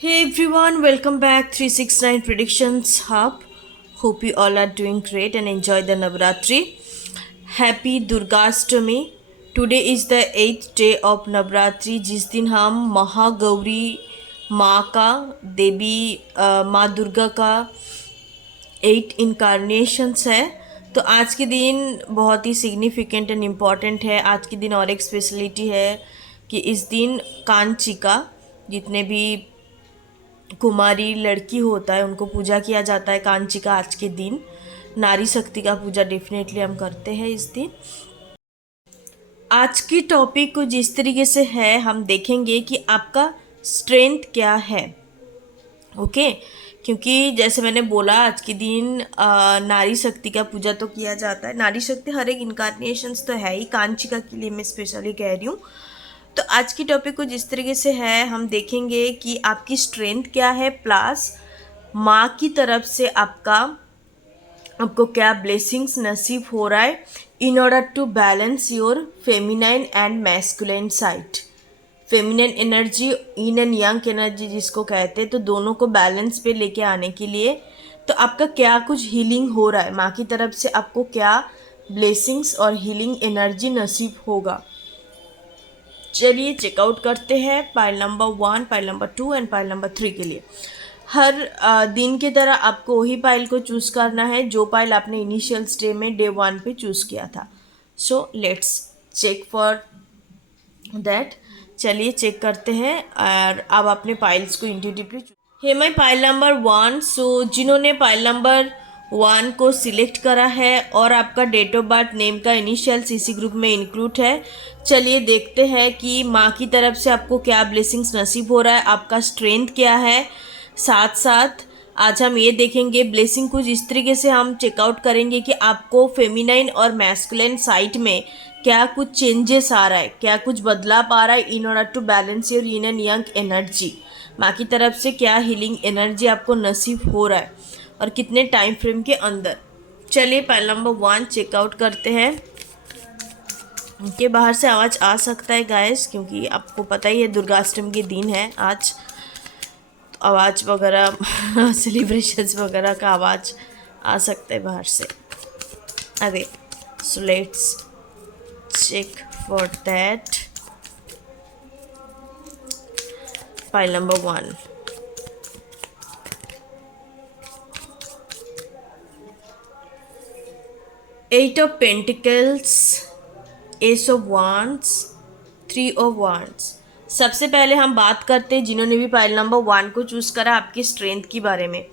Hey everyone, welcome back 369 Predictions Hub. Hope you all are doing great and enjoy the Navratri. Happy Durgashtami. Today is the 8th day of Navratri जिस दिन हम महागौरी माँ का देवी माँ दुर्गा का 8 incarnations है। तो आज के दिन बहुत ही सिग्निफिकेंट एंड इम्पॉर्टेंट है। आज के दिन और एक स्पेशलिटी है कि इस दिन कांचिका जितने भी कुमारी लड़की होता है उनको पूजा किया जाता है कांचिका। आज के दिन नारी शक्ति का पूजा डेफिनेटली हम करते हैं इस दिन। आज की टॉपिक को जिस तरीके से है हम देखेंगे कि आपका स्ट्रेंथ क्या है। ओके क्योंकि जैसे मैंने बोला आज के दिन नारी शक्ति का पूजा तो किया जाता है। नारी शक्ति हर एक इनकारनेशंस तो है ही, कांचिका के लिए मैं स्पेशली कह रही हूँ। तो आज की टॉपिक को जिस तरीके से है हम देखेंगे कि आपकी स्ट्रेंथ क्या है, प्लस माँ की तरफ से आपको क्या ब्लेसिंग्स नसीब हो रहा है in order to balance your feminine and masculine side. Feminine energy, yin and yang energy जिसको कहते हैं, तो दोनों को बैलेंस पे लेके आने के लिए तो आपका क्या कुछ हीलिंग हो रहा है, माँ की तरफ से आपको क्या ब्लेसिंग्स और हीलिंग एनर्जी नसीब होगा। चलिए चेकआउट करते हैं pile number 1, pile number 2 and pile number 3 के लिए। हर दिन की तरह आपको वही पाइल को चूज़ करना है जो पाइल आपने इनिशियल डे में डे 1 पे चूज़ किया था। So let's check for that. चलिए चेक करते हैं और अब अपने पाइल्स को intuitively hey my pile number 1। So जिन्होंने पाइल नंबर 1 को सिलेक्ट करा है और आपका डेट ऑफ बर्थ नेम का इनिशियल्स इसी ग्रुप में इंक्लूड है, चलिए देखते हैं कि माँ की तरफ से आपको क्या ब्लेसिंग्स नसीब हो रहा है, आपका स्ट्रेंथ क्या है। साथ साथ आज हम ये देखेंगे ब्लेसिंग कुछ इस तरीके से हम चेकआउट करेंगे कि आपको फेमिनाइन और मैस्कुलिन साइड में क्या कुछ चेंजेस आ रहा है, क्या कुछ बदलाव आ रहा है in order to balance your yin and yang energy. माँ की तरफ से क्या हीलिंग एनर्जी आपको नसीब हो रहा है और कितने टाइम फ्रेम के अंदर। चलिए पाइल नंबर 1 चेकआउट करते हैं। उनके बाहर से आवाज़ आ सकता है गाइस, क्योंकि आपको पता ही है दुर्गाष्टमी के दिन है आज, तो आवाज़ वगैरह सेलिब्रेशंस वगैरह का आवाज़ आ सकता है बाहर से। अरे so let's check for that. Pile number 1, eight of pentacles, ace of wands, 3 of wands. सबसे पहले हम बात करते हैं जिन्होंने भी पाइल नंबर 1 को चूज़ करा आपकी स्ट्रेंथ के बारे में।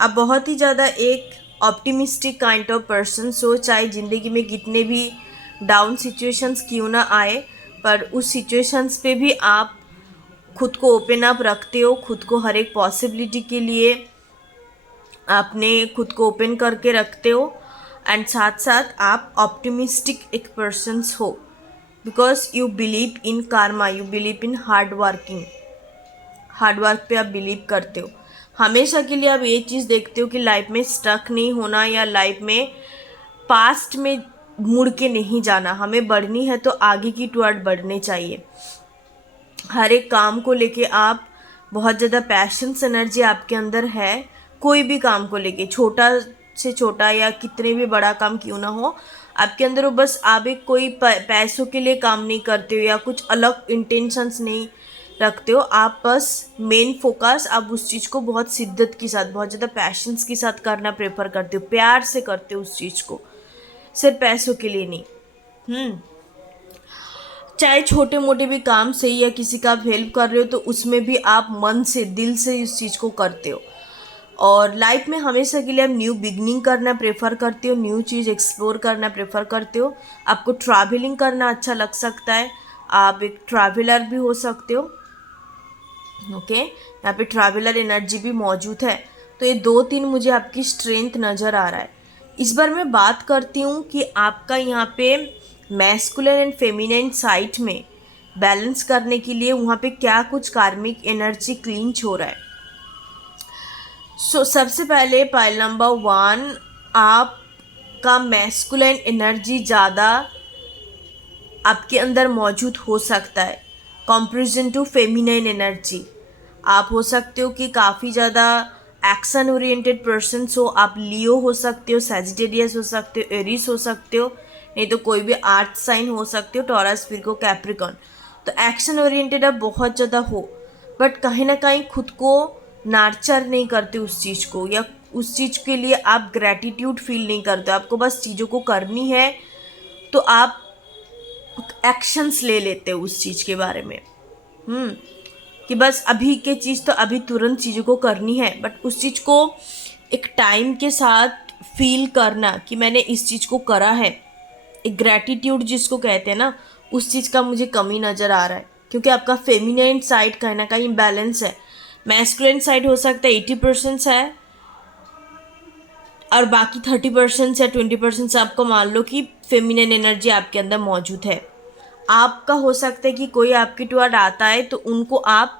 आप बहुत ही ज़्यादा एक ऑप्टिमिस्टिक काइंड ऑफ पर्सन हो, चाहे ज़िंदगी में कितने भी डाउन सिचुएशंस क्यों ना आए, पर उस सिचुएशंस पे भी आप खुद को ओपन अप रखते हो, खुद को हर एक पॉसिबिलिटी के लिए आपने खुद को ओपन करके रखते हो। एंड साथ साथ आप ऑप्टिमिस्टिक एक पर्सन्स हो because you believe in Karma, you believe in hard work पे आप बिलीव करते हो। हमेशा के लिए आप ये चीज़ देखते हो कि लाइफ में स्टक नहीं होना या लाइफ में पास्ट में मुड़ के नहीं जाना, हमें बढ़नी है तो आगे की टुवर्ड बढ़ने चाहिए। हर एक काम को लेके आप बहुत ज़्यादा पैशंस एनर्जी आपके अंदर है। कोई भी काम को लेके, छोटा से छोटा या कितने भी बड़ा काम क्यों ना हो, आपके अंदर वो बस आप एक कोई पैसों के लिए काम नहीं करते हो या कुछ अलग इंटेंशंस नहीं रखते हो। आप बस मेन फोकस आप उस चीज़ को बहुत शिद्दत के साथ, बहुत ज़्यादा पैशंस के साथ करना प्रेफर करते हो, प्यार से करते हो उस चीज़ को, सिर्फ पैसों के लिए नहीं। चाहे छोटे मोटे भी काम सही या किसी का आप हेल्प कर रहे हो तो उसमें भी आप मन से, दिल से इस चीज़ को करते हो। और लाइफ में हमेशा के लिए आप न्यू बिगनिंग करना प्रेफर करते हो, न्यू चीज़ एक्सप्लोर करना प्रेफर करते हो। आपको ट्रैवलिंग करना अच्छा लग सकता है, आप एक ट्रैवलर भी हो सकते हो। ओके यहाँ पे ट्रैवलर एनर्जी भी मौजूद है। तो ये 2-3 मुझे आपकी स्ट्रेंथ नज़र आ रहा है। इस बार मैं बात करती हूँ कि आपका यहाँ पे मैस्कुलिन एंड फेमिनिन साइड में बैलेंस करने के लिए वहाँ पे क्या कुछ कार्मिक एनर्जी क्लींच हो रहा है। सबसे पहले पाइल नंबर 1, आपका मैस्कुलिन एनर्जी ज़्यादा आपके अंदर मौजूद हो सकता है कंपैरिजन टू फेमिनाइन एनर्जी। आप हो सकते हो कि काफ़ी ज़्यादा एक्शन ओरिएंटेड पर्सन हो, आप लियो हो सकते हो, सैजिटेरियस हो सकते हो, एरिस हो सकते हो, नहीं तो कोई भी आर्थ साइन हो सकते हो, टॉरस, विर्गो, कैप्रिकॉर्न। तो एक्शन ओरिएंटेड आप बहुत ज़्यादा हो, बट कहीं ना कहीं खुद को नार्चर नहीं करते उस चीज़ को, या उस चीज़ के लिए आप ग्रैटिट्यूड फील नहीं करते, आपको बस चीज़ों को करनी है तो आप एक्शंस ले लेते हो उस चीज़ के बारे में। कि बस अभी के चीज़ तो अभी तुरंत चीज़ों को करनी है, बट उस चीज़ को एक टाइम के साथ फील करना कि मैंने इस चीज़ को करा है, एक ग्रैटिट्यूड जिसको कहते हैं ना, उस चीज़ का मुझे कमी नज़र आ रहा है, क्योंकि आपका फेमिनाइन साइड कहीं ना कहीं बैलेंस है। मैस्कुलिन साइड हो सकता है 80% है, और बाकी 30% या 20% आपको मान लो कि फेमिनिन एनर्जी आपके अंदर मौजूद है। आपका हो सकता है कि कोई आपके टुवर्ड आता है तो उनको आप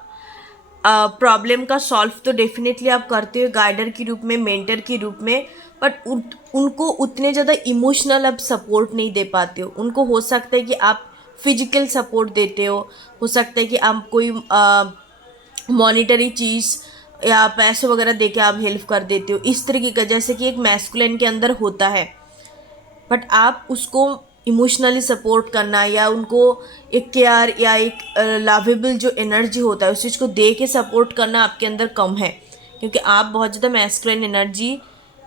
प्रॉब्लम का सॉल्व तो डेफिनेटली आप करते हो गाइडर के रूप में, मेंटर के रूप में, बट उनको उतने ज़्यादा इमोशनल आप सपोर्ट नहीं दे पाते हो। उनको हो सकता है कि आप फिजिकल सपोर्ट देते हो सकता है कि आप कोई मॉनिटरी चीज़ या पैसे वगैरह दे के आप हेल्प कर देते हो, इस तरीके का, जैसे कि एक मैस्कुलिन के अंदर होता है। बट आप उसको इमोशनली सपोर्ट करना या उनको एक केयर या एक लवेबल जो एनर्जी होता है उस चीज़ को दे के सपोर्ट करना आपके अंदर कम है, क्योंकि आप बहुत ज़्यादा मैस्कुलिन एनर्जी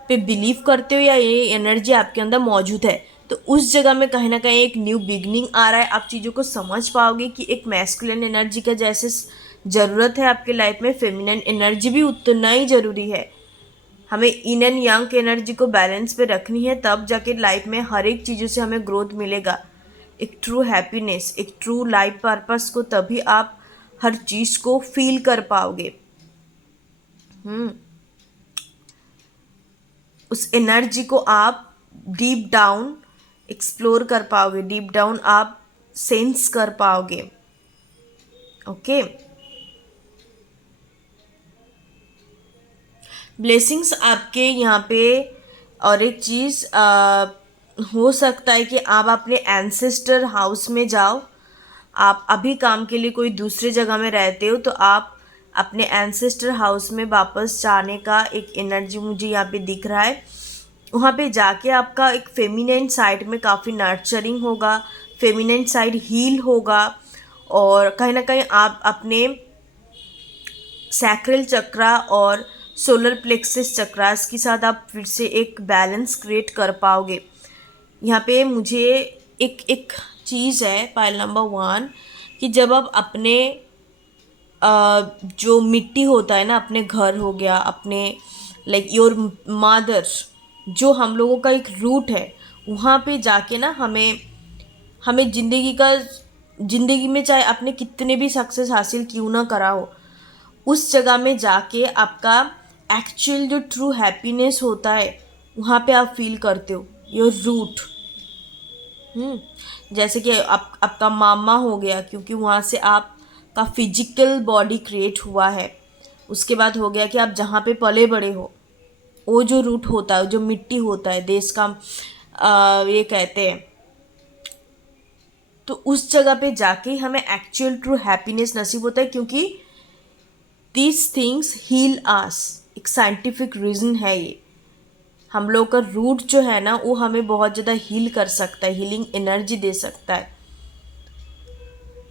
पे बिलीव करते हो या ये एनर्जी आपके अंदर मौजूद है। तो उस जगह में कहीं ना कहीं एक न्यू बिगनिंग आ रहा है, आप चीज़ों को समझ पाओगे कि एक मैस्कुलिन एनर्जी का जैसे ज़रूरत है आपके लाइफ में, फेमिनिन एनर्जी भी उतना ही ज़रूरी है। हमें इन एंड यंग एनर्जी को बैलेंस पे रखनी है, तब जाके लाइफ में हर एक चीज़ों से हमें ग्रोथ मिलेगा, एक ट्रू हैप्पीनेस, एक ट्रू लाइफ पर्पस को तभी आप हर चीज़ को फील कर पाओगे। उस एनर्जी को आप डीप डाउन एक्सप्लोर कर पाओगे, डीप डाउन आप सेंस कर पाओगे। ओके, ब्लेसिंग्स आपके यहाँ पे। और एक चीज़ हो सकता है कि आप अपने एंसेस्टर हाउस में जाओ, आप अभी काम के लिए कोई दूसरे जगह में रहते हो तो आप अपने एंसेस्टर हाउस में वापस जाने का एक एनर्जी मुझे यहाँ पे दिख रहा है। वहाँ पे जाके आपका एक फेमिनाइन साइड में काफ़ी नर्चरिंग होगा, फेमिनाइन साइड हील होगा, और कहीं ना कहीं आप अपने सैक्रल चक्रा और सोलर प्लेक्सस चक्रास के साथ आप फिर से एक बैलेंस क्रिएट कर पाओगे। यहाँ पे मुझे एक एक चीज़ है पाइल नंबर 1 कि जब आप अपने जो मिट्टी होता है ना, अपने घर हो गया, अपने लाइक योर मदर, जो हम लोगों का एक रूट है, वहाँ पे जाके ना हमें हमें ज़िंदगी में चाहे आपने कितने भी सक्सेस हासिल क्यों ना करा हो, उस जगह में जाके आपका एक्चुअल जो ट्रू हैप्पीनेस होता है वहाँ पे आप फील करते हो योर रूट। जैसे कि आपका मामा हो गया, क्योंकि वहाँ से आपका फिजिकल बॉडी क्रिएट हुआ है। उसके बाद हो गया कि आप जहाँ पे पले बड़े हो, वो जो रूट होता है, जो मिट्टी होता है देश का, ये कहते हैं, तो उस जगह पे जाके हमें एक्चुअल ट्रू हैप्पीनेस नसीब होता है, क्योंकि दीज थिंग्स हील आस, एक साइंटिफिक रीज़न है ये। हम लोग का रूट जो है ना वो हमें बहुत ज़्यादा हील कर सकता है, हीलिंग एनर्जी दे सकता है।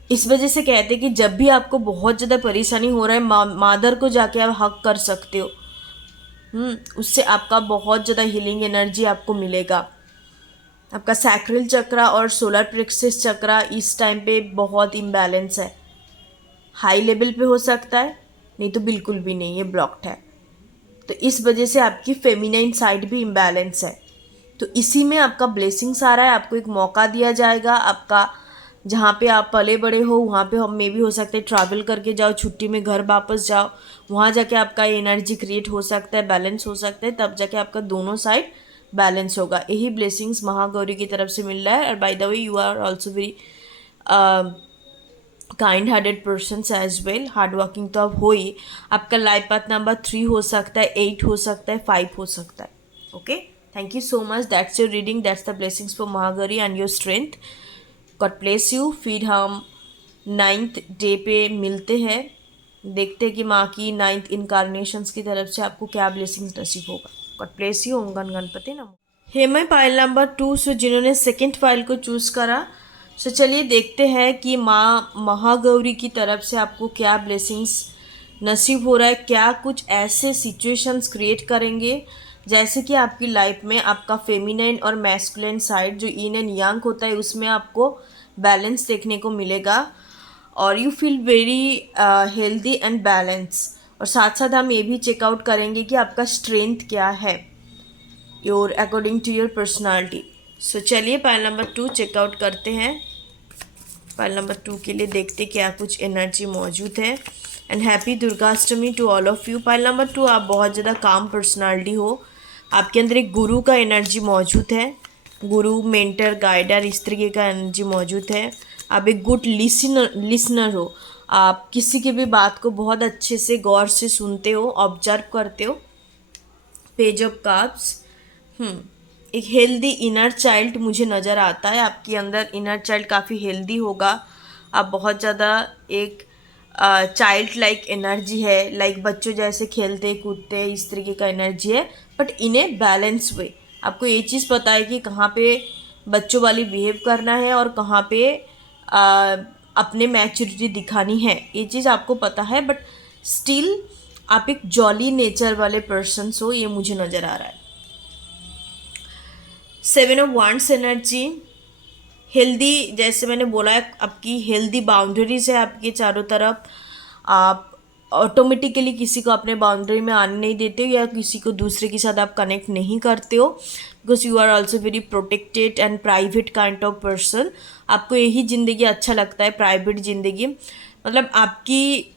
इस वजह से कहते हैं कि जब भी आपको बहुत ज़्यादा परेशानी हो रहा है, मादर को जाके आप हक कर सकते हो। उससे आपका बहुत ज़्यादा हीलिंग एनर्जी आपको मिलेगा। आपका सैक्रल चक्रा और सोलर प्लेक्सस चक्रा इस टाइम पे बहुत इम्बैलेंस है, हाई लेवल पे हो सकता है, नहीं तो बिल्कुल भी नहीं, ये ब्लॉक्ड है। तो इस वजह से आपकी फेमिनाइन साइड भी इम्बैलेंस है। तो इसी में आपका ब्लेसिंग्स आ रहा है, आपको एक मौका दिया जाएगा। आपका जहाँ पे आप पले बड़े हो वहाँ पे हम में भी हो सकता है ट्रैवल करके जाओ, छुट्टी में घर वापस जाओ, वहाँ जाके आपका एनर्जी क्रिएट हो सकता है, बैलेंस हो सकता है, तब जाके आपका दोनों साइड बैलेंस होगा। यही ब्लेसिंग्स महागौरी की तरफ से मिल रहा है। और by the way you are also very kind hearted person as well, hard working तो अब हो ही। आपका लाइफ पाथ नंबर 3 हो सकता है, 8 हो सकता है, 5 हो सकता है। Okay, thank you so much. That's your reading, that's the blessings for Mahagauri and your strength. God bless you. फिर हम 9th डे पे मिलते हैं देखते हैं कि माँ की 9th इनकारनेशंस की तरफ से आपको क्या ब्लेसिंग्स नसीब होगा। God bless you. Om Ganapati नमः। हेमय फाइल नंबर 2, सो जिन्होंने सेकंड फाइल को चूज करा, सो चलिए देखते हैं कि माँ महागौरी की तरफ से आपको क्या ब्लेसिंग्स नसीब हो रहा है। क्या कुछ ऐसे सिचुएशंस क्रिएट करेंगे जैसे कि आपकी लाइफ में आपका फेमिनाइन और मैस्कुलिन साइड जो इन एंड यांग होता है उसमें आपको बैलेंस देखने को मिलेगा और you feel very healthy and balance. और साथ साथ हम ये भी चेकआउट करेंगे कि आपका स्ट्रेंथ क्या है your according to your personality. So चलिए पाइल नंबर 2 चेकआउट करते हैं। पाइल नंबर 2 के लिए देखते क्या कुछ एनर्जी मौजूद है। And happy Durgashtami to all of you. Pile number 2, आप बहुत ज़्यादा काम पर्सनालिटी हो, आपके अंदर एक गुरु का एनर्जी मौजूद है, गुरु मेंटर गाइडर इस तरीके का एनर्जी मौजूद है। आप एक गुड लिसनर हो, आप किसी की भी बात को बहुत अच्छे से गौर से सुनते हो, ऑब्जर्व करते हो। पेज ऑफ कप्स, एक हेल्दी इनर चाइल्ड मुझे नज़र आता है, आपके अंदर इनर चाइल्ड काफ़ी हेल्दी होगा। आप बहुत ज़्यादा एक चाइल्ड लाइक एनर्जी है, लाइक बच्चों जैसे खेलते कूदते इस तरीके का एनर्जी है, but in a balance way. आपको ये चीज़ पता है कि कहाँ पे बच्चों वाली बिहेव करना है और कहाँ पे अपने मैच्योरिटी दिखानी है, ये चीज़ आपको पता है। बट स्टिल आप एक जॉली नेचर वाले पर्सन हो, ये मुझे नज़र आ रहा है। 7 ऑफ वांड्स एनर्जी, हेल्दी, जैसे मैंने बोला है आपकी हेल्दी बाउंड्रीज है आपके चारों तरफ। आप ऑटोमेटिकली किसी को अपने बाउंड्री में आने नहीं देते हो या किसी को दूसरे के साथ आप कनेक्ट नहीं करते हो, because you are also very protected and private kind of person. आपको यही ज़िंदगी अच्छा लगता है, प्राइवेट ज़िंदगी। मतलब आपकी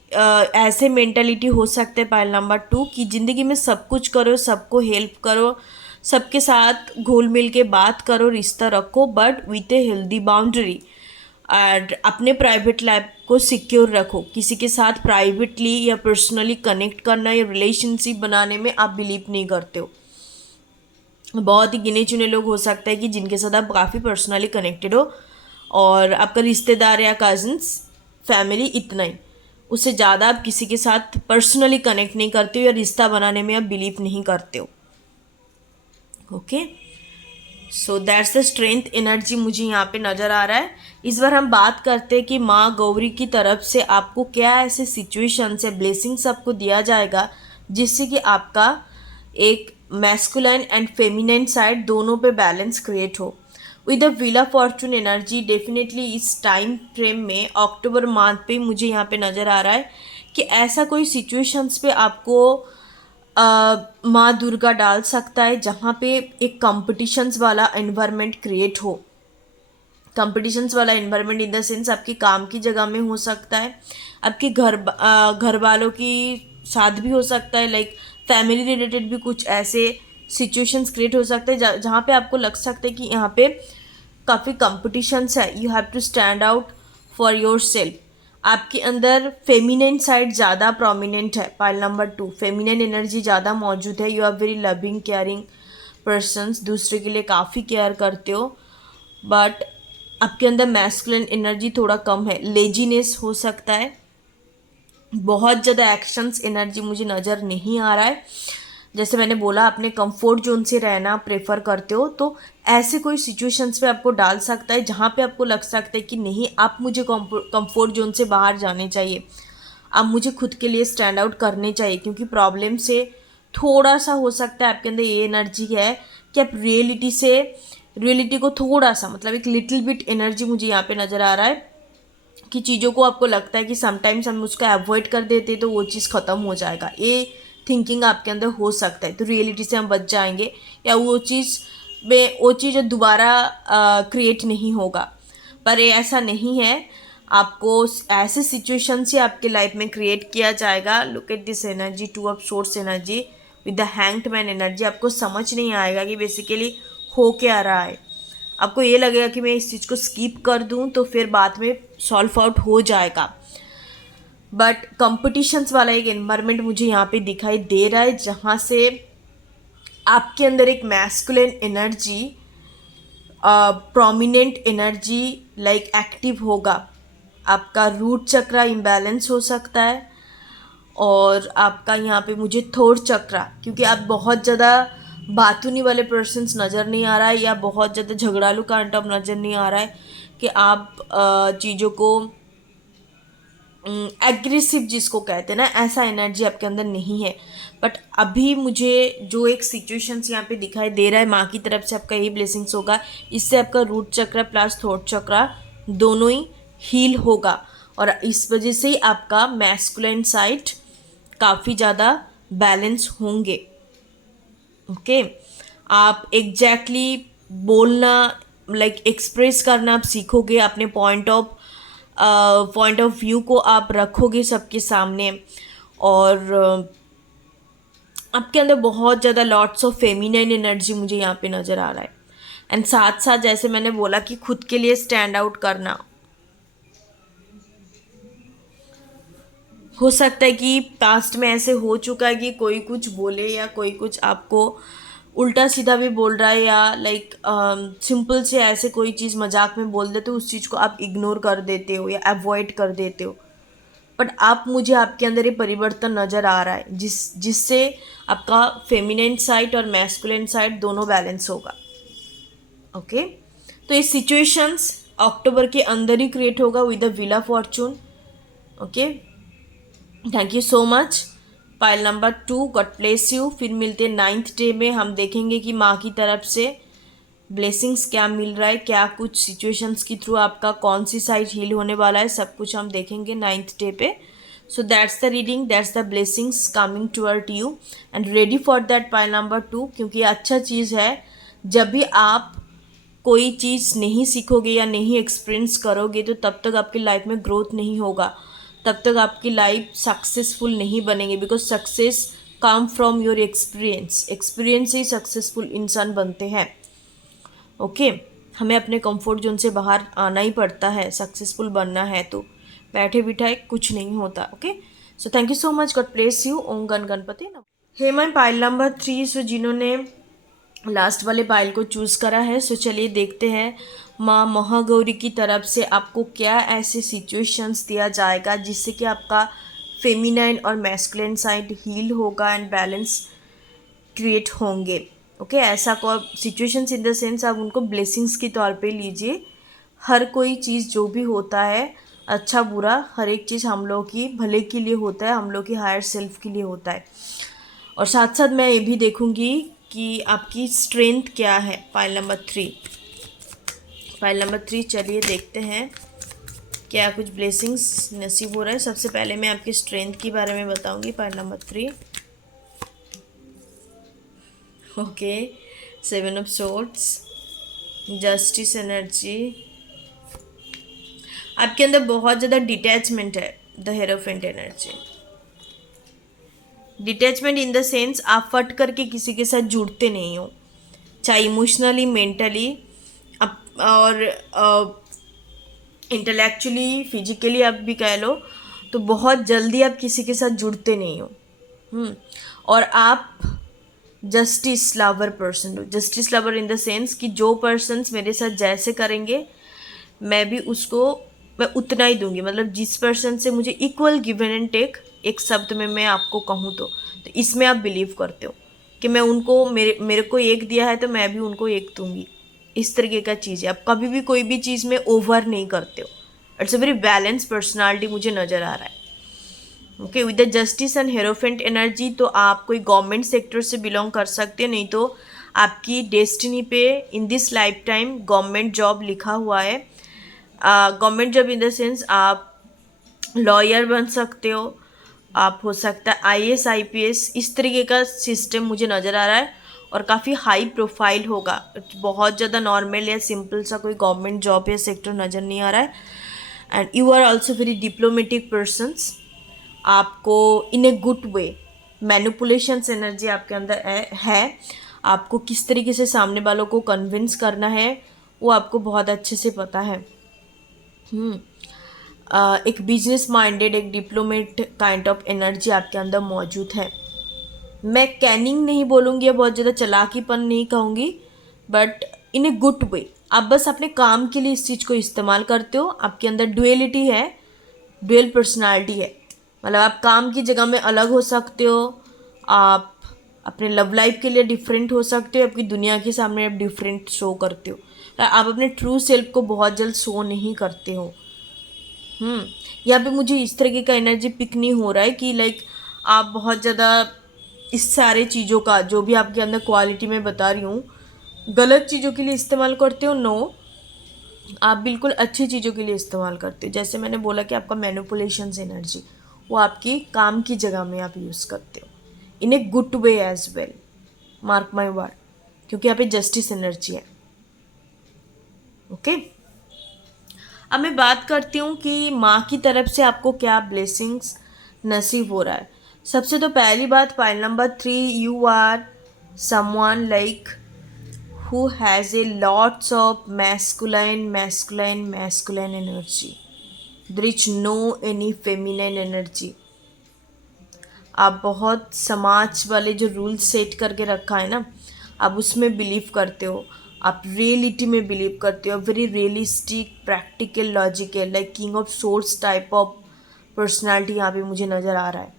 ऐसे मेंटालिटी हो सकते हैं पाइल नंबर 2 कि ज़िंदगी में सब कुछ करो, सबको हेल्प करो, सबके साथ घुल मिल के बात करो, रिश्ता रखो, but with a healthy boundary. और अपने प्राइवेट लाइफ को सिक्योर रखो। किसी के साथ प्राइवेटली या पर्सनली कनेक्ट करना या रिलेशनशिप बनाने में आप बिलीव नहीं करते हो। बहुत ही गिने चुने लोग हो सकता है कि जिनके साथ आप काफ़ी पर्सनली कनेक्टेड हो और आपका रिश्तेदार या कज़न्स फैमिली इतना ही, उससे ज़्यादा आप किसी के साथ पर्सनली कनेक्ट नहीं करते हो या रिश्ता बनाने में आप बिलीव नहीं करते हो। Okay, so that's the strength energy मुझे यहाँ पे नज़र आ रहा है। इस बार हम बात करते हैं कि माँ गौरी की तरफ से आपको क्या ऐसे सिचुएशन से ब्लेसिंग्स आपको दिया जाएगा जिससे कि आपका एक मैस्कुलाइन एंड फेमिनाइन साइड दोनों पे बैलेंस क्रिएट हो। With the wheel of Fortune energy definitely इस टाइम फ्रेम में अक्टूबर मंथ पे मुझे यहाँ पे नज़र आ रहा है कि ऐसा कोई सिचुएशंस पे आपको माँ दुर्गा डाल सकता है जहाँ पे एक कंपटीशंस वाला एनवायरनमेंट क्रिएट हो। कंपटीशंस वाला एनवायरनमेंट इन द सेंस आपकी काम की जगह में हो सकता है, आपके घर वालों की साथ भी हो सकता है, लाइक फैमिली रिलेटेड भी कुछ ऐसे सिचुएशंस क्रिएट हो सकते हैं जहाँ पे आपको लग सकता है कि यहाँ पे काफ़ी कंपटीशंस है। You have to stand out for yourself. आपके अंदर फेमिनाइन साइड ज़्यादा प्रोमिनेंट है। पाइल नंबर 2, फेमिनाइन एनर्जी ज़्यादा मौजूद है। You are very loving caring persons, दूसरे के लिए काफ़ी केयर करते हो, बट आपके अंदर मैस्कुलिन एनर्जी थोड़ा कम है। लेजीनेस हो सकता है, बहुत ज़्यादा एक्शंस एनर्जी मुझे नज़र नहीं आ रहा है। जैसे मैंने बोला अपने कंफर्ट जोन से रहना प्रेफर करते हो, तो ऐसे कोई सिचुएशंस पे आपको डाल सकता है जहाँ पे आपको लग सकता है कि नहीं, आप मुझे कंफर्ट जोन से बाहर जाने चाहिए, आप मुझे खुद के लिए स्टैंड आउट करने चाहिए, क्योंकि प्रॉब्लम से थोड़ा सा हो सकता है आपके अंदर ये एनर्जी है कि आप रियलिटी को थोड़ा सा, मतलब एक लिटिल बिट एनर्जी मुझे यहाँ पे नज़र आ रहा है कि चीज़ों को आपको लगता है कि समटाइम्स हम उसका अवॉइड कर देते तो वो चीज़ ख़त्म हो जाएगा, ये थिंकिंग आपके अंदर हो सकता है, तो रियलिटी से हम बच जाएंगे या वो चीज़ दोबारा क्रिएट नहीं होगा। पर ये ऐसा नहीं है, आपको ऐसे सिचुएशन से आपके लाइफ में क्रिएट किया जाएगा। Look at this energy, 2 of source energy with the hanged man energy. आपको समझ नहीं आएगा कि बेसिकली हो क्या रहा है। आपको ये लगेगा कि मैं इस चीज़ को स्किप कर दूं तो फिर बाद में सॉल्व आउट हो जाएगा, बट कंपटीशंस वाला एक एनवायरनमेंट मुझे यहाँ पे दिखाई दे रहा है जहाँ से आपके अंदर एक masculine energy, prominent energy like active होगा। आपका रूट चक्रा इम्बैलेंस हो सकता है, और आपका यहाँ पे मुझे थोर चक्रा, क्योंकि आप बहुत ज़्यादा बातूनी वाले पर्सन्स नज़र नहीं आ रहा है, या बहुत ज़्यादा झगड़ालू कांड ऑफ नज़र नहीं आ रहा है कि आप चीज़ों को एग्रेसिव जिसको कहते हैं ना, ऐसा एनर्जी आपके अंदर नहीं है। बट अभी मुझे जो एक सिचुएशंस यहाँ पे दिखाई दे रहा है, माँ की तरफ से आपका यही ब्लेसिंग्स होगा, इससे आपका रूट चक्र प्लस थ्रोट चक्र दोनों ही हील होगा, और इस वजह से ही आपका मैस्कुलिन साइड काफ़ी ज़्यादा बैलेंस होंगे। ओके आप एग्जैक्टली बोलना, लाइक एक्सप्रेस करना आप सीखोगे, अपने पॉइंट ऑफ व्यू को आप रखोगे सबके सामने, और आपके अंदर बहुत ज़्यादा लॉट्स ऑफ फेमिनाइन एनर्जी मुझे यहाँ पे नज़र आ रहा है। एंड साथ साथ जैसे मैंने बोला कि खुद के लिए स्टैंड आउट करना, हो सकता है कि पास्ट में ऐसे हो चुका है कि कोई कुछ बोले या कोई कुछ आपको उल्टा सीधा भी बोल रहा है, या लाइक सिंपल से ऐसे कोई चीज़ मजाक में बोल देते हो, उस चीज़ को आप इग्नोर कर देते हो या अवॉइड कर देते हो। बट आप मुझे आपके अंदर ये परिवर्तन नज़र आ रहा है जिससे आपका फेमिनिन साइड और मैस्कुलिन साइड दोनों बैलेंस होगा। ओके तो ये सिचुएशंस अक्टूबर के अंदर ही क्रिएट होगा with the wheel of Fortune. Okay thank you so much. Pile number 2 God bless you. फिर मिलते 9th डे में, हम देखेंगे कि माँ की तरफ से ब्लेसिंग्स क्या मिल रहा है, क्या कुछ सिचुएशंस के थ्रू आपका कौन सी साइड हील होने वाला है, सब कुछ हम देखेंगे 9th डे पे। So that's the reading, that's the blessings coming toward you and ready for that pile number 2। क्योंकि अच्छा चीज़ है, जब भी आप कोई चीज़ नहीं सीखोगे या नहीं एक्सपीरियंस करोगे तो तब तक आपकी लाइफ में ग्रोथ नहीं होगा, तब तक आपकी लाइफ सक्सेसफुल नहीं बनेगी। Because success come from your experience, experience से ही सक्सेसफुल इंसान बनते हैं। ओके हमें अपने कंफर्ट जोन से बाहर आना ही पड़ता है, सक्सेसफुल बनना है, तो बैठे बिठाए कुछ नहीं होता। Okay so thank you so much, God bless you. Om गण गणपति नमः। Hey my pile number 3। So जिन्होंने लास्ट वाले पाइल को चूज़ करा है, सो चलिए देखते हैं माँ महागौरी की तरफ से आपको क्या ऐसे सिचुएशंस दिया जाएगा जिससे कि आपका फेमिनाइन और मैस्कुलिन साइड हील होगा एंड बैलेंस क्रिएट होंगे। ओके ऐसा को सिचुएशंस इन द सेंस आप उनको ब्लेसिंग्स के तौर पे लीजिए। हर कोई चीज़ जो भी होता है, अच्छा बुरा, हर एक चीज़ हम लोग की भले के लिए होता है, हम लोग की हायर सेल्फ के लिए होता है। और साथ साथ मैं ये भी देखूंगी कि आपकी स्ट्रेंथ क्या है। पाइल नंबर 3, पाइल नंबर 3 चलिए देखते हैं क्या कुछ ब्लेसिंग्स नसीब हो रहा है। सबसे पहले मैं आपकी स्ट्रेंथ के बारे में बताऊंगी। Pile number 3 okay 7 of swords, justice energy. आपके अंदर बहुत ज़्यादा डिटैचमेंट है, the hierophant energy. Detachment in the sense आप फट करके किसी के साथ जुड़ते नहीं हो, चाहे इमोशनली, मेंटली और इंटेलेक्चुअली, फिजिकली आप भी कह लो, तो बहुत जल्दी आप किसी के साथ जुड़ते नहीं हो। और आप जस्टिस लवर पर्सन हो। Justice lover in the sense कि जो पर्सन्स मेरे साथ जैसे करेंगे मैं भी उसको मैं उतना ही दूंगी। मतलब जिस पर्सन से मुझे इक्वल गिवन एंड टेक, एक शब्द में मैं आपको कहूँ तो इसमें आप बिलीव करते हो कि मैं उनको मेरे को एक दिया है तो मैं भी उनको एक दूंगी। इस तरीके का चीज़ है। आप कभी भी कोई भी चीज़ में ओवर नहीं करते हो। It's a very balance personality मुझे नज़र आ रहा है। Okay with the justice and hierophant energy, तो आप कोई गवर्नमेंट सेक्टर से बिलोंग कर सकते हैं, नहीं तो आपकी डेस्टिनी पे in this life time government job लिखा हुआ है। Government job in the sense आप लॉयर बन सकते हो, आप हो सकता है IAS IPS, इस तरीके का सिस्टम मुझे नज़र आ रहा है। और काफ़ी हाई प्रोफाइल होगा, बहुत ज़्यादा नॉर्मल या सिंपल सा कोई गवर्नमेंट जॉब या सेक्टर नज़र नहीं आ रहा है। And you are also very diplomatic persons. आपको in a good way manipulations energy आपके अंदर है। आपको किस तरीके से सामने वालों को कन्विंस करना है वो आपको बहुत अच्छे से पता है। एक बिजनेस माइंडेड, एक डिप्लोमेट काइंड ऑफ एनर्जी आपके अंदर मौजूद है। मैं कैनिंग नहीं बोलूँगी या बहुत ज़्यादा चालाकीपन नहीं कहूँगी, बट इन ए गुड वे। आप बस अपने काम के लिए इस चीज़ को इस्तेमाल करते हो। आपके अंदर ड्यूअलिटी है, ड्यूअल पर्सनालिटी है। मतलब आप काम की जगह में अलग हो सकते हो, आप अपने लव लाइफ के लिए डिफरेंट हो सकते हो, आपकी दुनिया के सामने आप डिफरेंट शो करते हो, आप अपने ट्रू सेल्फ को बहुत जल्द शो नहीं करते हो। यहाँ पे मुझे इस तरीके का एनर्जी पिक नहीं हो रहा है कि लाइक आप बहुत ज़्यादा इस सारे चीज़ों का जो भी आपके अंदर क्वालिटी में बता रही हूँ गलत चीज़ों के लिए इस्तेमाल करते हो। नो, आप बिल्कुल अच्छी चीज़ों के लिए इस्तेमाल करते हो। जैसे मैंने बोला कि आपका मैनिपुलेशंस एनर्जी वो आपकी काम की जगह में आप यूज़ करते हो in a good way as well, mark my word, क्योंकि यहाँ पे जस्टिस एनर्जी है। ओके, अब मैं बात करती हूँ कि माँ की तरफ से आपको क्या ब्लेसिंग्स नसीब हो रहा है। सबसे तो पहली बात, pile number 3, you are someone like who has a lots of masculine energy. There is no any feminine energy. आप बहुत समाज वाले जो रूल्स सेट करके रखा है ना, आप उसमें बिलीव करते हो, आप रियलिटी में बिलीव करते हो, very realistic, practical, logical, like king of source type of personality यहाँ पे मुझे नज़र आ रहा है।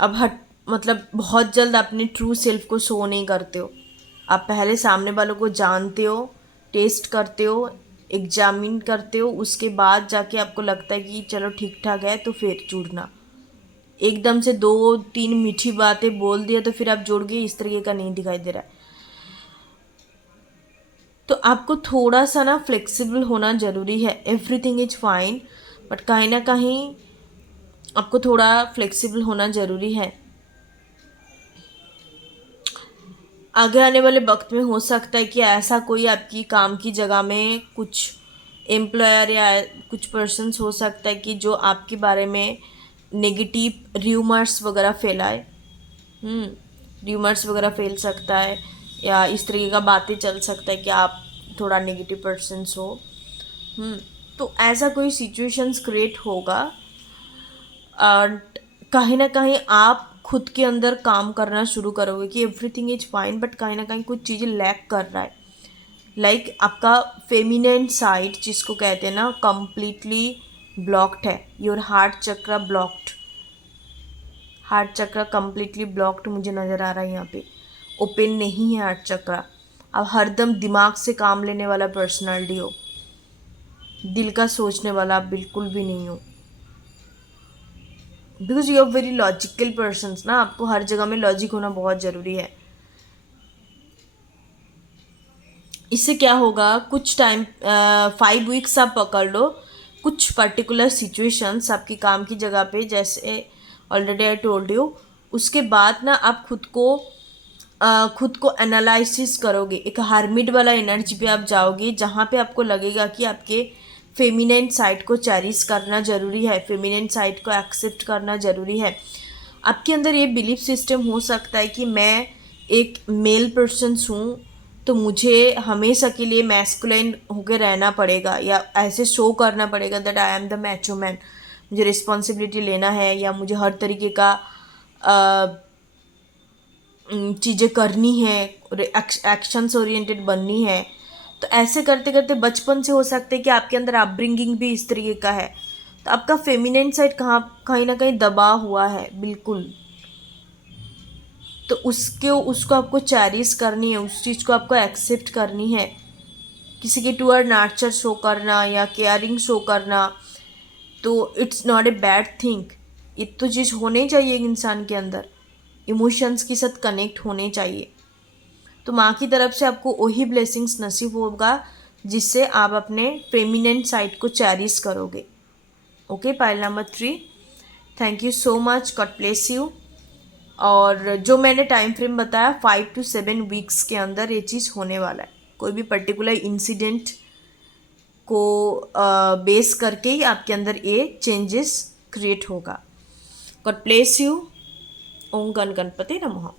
अब मतलब बहुत जल्द अपने ट्रू सेल्फ को शो नहीं करते हो, आप पहले सामने वालों को जानते हो, टेस्ट करते हो, एग्जामिन करते हो, उसके बाद जाके आपको लगता है कि चलो ठीक ठाक है तो फिर जुड़ना। एकदम से 2-3 मीठी बातें बोल दिया तो फिर आप जुड़ गए, इस तरीके का नहीं दिखाई दे रहा है। तो आपको थोड़ा सा ना फ्लेक्सिबल होना ज़रूरी है। एवरीथिंग इज फाइन, बट कहीं ना कहीं आपको थोड़ा फ्लेक्सिबल होना ज़रूरी है। आगे आने वाले वक्त में हो सकता है कि ऐसा कोई आपकी काम की जगह में कुछ एम्प्लॉयर या कुछ पर्सन्स हो सकता है कि जो आपके बारे में नेगेटिव र्यूमर्स वगैरह फैलाए। र्यूमर्स वगैरह फैल सकता है या इस तरीके का बातें चल सकता है कि आप थोड़ा नेगेटिव पर्सन्स हो। तो ऐसा कोई सिचुएशंस क्रिएट होगा और कहीं ना कहीं आप खुद के अंदर काम करना शुरू करोगे कि एवरीथिंग इज फाइन, बट कहीं ना कहीं कुछ चीज़ें लैक कर रहा है। लाइक आपका फेमिनिन साइड जिसको कहते हैं ना, कंप्लीटली ब्लॉक्ड है। योर हार्ट चक्र ब्लॉक्ड, हार्ट चक्र कंप्लीटली ब्लॉक्ड मुझे नज़र आ रहा है। यहाँ पे ओपन नहीं है हार्ट चक्र। अब हरदम दिमाग से काम लेने वाला पर्सनालिटी हो, दिल का सोचने वाला आप बिल्कुल भी नहीं हो, because you are very logical persons ना। आपको हर जगह में लॉजिक होना बहुत ज़रूरी है। इससे क्या होगा, कुछ टाइम 5 वीक्स आप पकड़ लो, कुछ पर्टिकुलर सिचुएशंस आपकी काम की जगह पे, जैसे ऑलरेडी आई टोल्ड यू, उसके बाद ना आप खुद को एनालिसिस करोगे। एक हार्मिड वाला एनर्जी पे आप जाओगे जहाँ पे आपको लगेगा कि आपके फेमिनिन साइड को चेरिश करना ज़रूरी है, फेमिनिन साइड को एक्सेप्ट करना ज़रूरी है। आपके अंदर ये बिलीफ सिस्टम हो सकता है कि मैं एक मेल पर्सन हूँ तो मुझे हमेशा के लिए मैस्कुलाइन होकर रहना पड़ेगा या ऐसे शो करना पड़ेगा that I am the Macho man. मुझे रिस्पॉन्सिबिलिटी लेना है या मुझे हर तरीके का चीज़ें करनी है, एक्शंस ओरिएंटेड बननी है। तो ऐसे करते करते बचपन से हो सकता है कि आपके अंदर अपब्रिंगिंग भी इस तरीके का है, तो आपका फेमिनिन साइड कहीं ना कहीं दबा हुआ है बिल्कुल। तो उसको आपको चेरिश करनी है, उस चीज़ को आपको एक्सेप्ट करनी है। किसी के टूअर नार्चर शो करना या केयरिंग शो करना तो it's not a bad thing. ये तो चीज़ होनी चाहिए इंसान के अंदर, इमोशंस के साथ कनेक्ट होने चाहिए। तो माँ की तरफ से आपको वही ब्लेसिंग्स नसीब होगा जिससे आप अपने फेमिनिन साइड को चेरिश करोगे। Okay, pile number 3, thank you so much, God bless you. और जो मैंने टाइम फ्रेम बताया 5 to 7 वीक्स के अंदर ये चीज़ होने वाला है। कोई भी पर्टिकुलर इंसिडेंट को बेस करके ही आपके अंदर ये चेंजेस क्रिएट होगा। God bless you. ओम गण गणपति नमः।